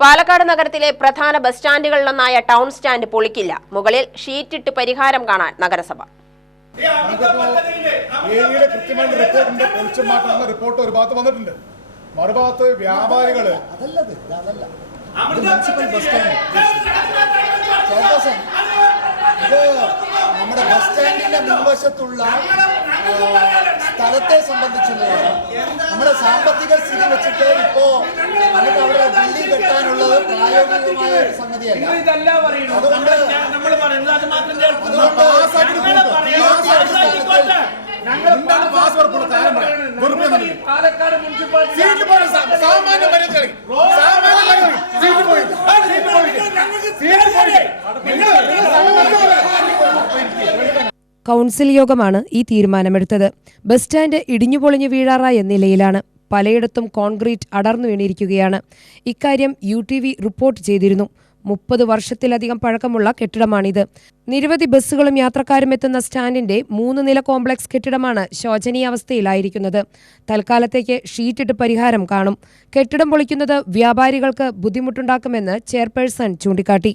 പാലക്കാട് നഗരത്തിലെ പ്രധാന bus സ്റ്റാൻഡുകളിലൊന്നായ town stand പൊളിക്കില്ല. മുകളിൽ ഷീറ്റിട്ട് പരിഹാരം കാണാൻ നഗരസഭ. റിപ്പോർട്ട് ഒരു ഭാഗത്ത് വന്നിട്ടുണ്ട്, മറുഭാഗത്ത് വ്യാപാരികള് ഇത് നമ്മുടെ ബസ് സ്റ്റാൻഡിന്റെ മുൻവശത്തുള്ള സ്ഥലത്തെ സംബന്ധിച്ചുള്ളതാണ്. നമ്മുടെ സാമ്പത്തിക സ്ഥിതി വെച്ചിട്ട് ഇപ്പോ നമുക്ക് അവിടെ ബിൽഡിംഗ് കെട്ടാനുള്ളത് പ്രായോഗികമായ ഒരു സംഗതിയല്ല. അതുകൊണ്ട് കൗൺസിൽ യോഗമാണ് ഈ തീരുമാനമെടുത്തത്. ബസ് സ്റ്റാൻഡ് ഇടിഞ്ഞുപൊളിഞ്ഞു വീഴാറായ നിലയിലാണ്. പലയിടത്തും കോൺക്രീറ്റ് അടർന്നു വീണിരിക്കുകയാണ്. ഇക്കാര്യം UTV റിപ്പോർട്ട് ചെയ്തിരുന്നു. 30 വർഷത്തിലധികം പഴക്കമുള്ള കെട്ടിടമാണിത്. നിരവധി ബസ്സുകളും യാത്രക്കാരും എത്തുന്ന സ്റ്റാൻഡിന്റെ 3 നില കോംപ്ലക്സ് കെട്ടിടമാണ് ശോചനീയാവസ്ഥയിലായിരിക്കുന്നത്. തൽക്കാലത്തേക്ക് ഷീറ്റിട്ട് പരിഹാരം കാണും. കെട്ടിടം പൊളിക്കുന്നത് വ്യാപാരികൾക്ക് ബുദ്ധിമുട്ടുണ്ടാക്കുമെന്ന് ചെയർപേഴ്സൺ ചൂണ്ടിക്കാട്ടി.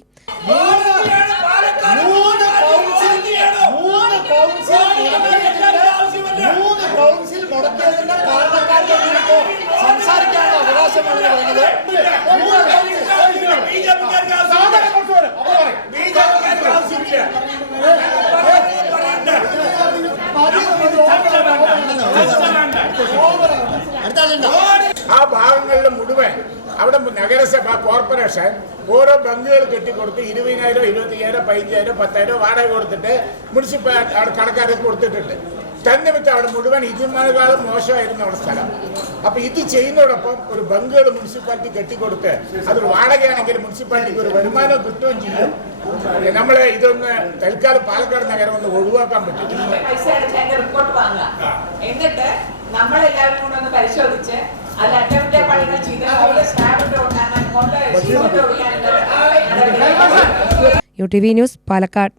സംസാരിക്കാനുള്ള അവകാശമാണെന്ന് പറയുന്നത്. ആ ഭാഗങ്ങളിലെ മുഴുവൻ അവിടെ നഗരസഭ കോർപ്പറേഷൻ ഓരോ ബങ്കുകൾ കെട്ടിക്കൊടുത്ത് 20,000, 25,000, 15,000, 10,000 വാടക കൊടുത്തിട്ട് മുനിസിപ്പാലിറ്റി അവിടെ കടക്കാർക്ക് കൊടുത്തിട്ടുണ്ട്. തന്നിമിത്തം അവിടെ മുഴുവൻ ഇതിനേക്കാളും മോശമായിരുന്നു അവിടെ സ്ഥലം. അപ്പൊ ഇത് ചെയ്യുന്നതോടൊപ്പം ഒരു ബങ്കുകൾ മുനിസിപ്പാലിറ്റി കെട്ടിക്കൊടുത്ത് അത് വാടകയാണെങ്കിൽ മുനിസിപ്പാലിറ്റിക്ക് ഒരു വരുമാനം കിട്ടുകയും ചെയ്യും. നമ്മളെ ഇതൊന്ന് തൽക്കാലം പാലക്കാട് നഗരം ഒന്ന് ഒഴിവാക്കാൻ പറ്റും. റിപ്പോർട്ട് വാങ്ങുക, എന്നിട്ട് നമ്മളെല്ലാവരും കൂടെ ഒന്ന് പരിശോധിച്ച് അത് അറ്റകുറ്റപ്പണികൾ ചെയ്ത് UTV ന്യൂസ് പാലക്കാട്.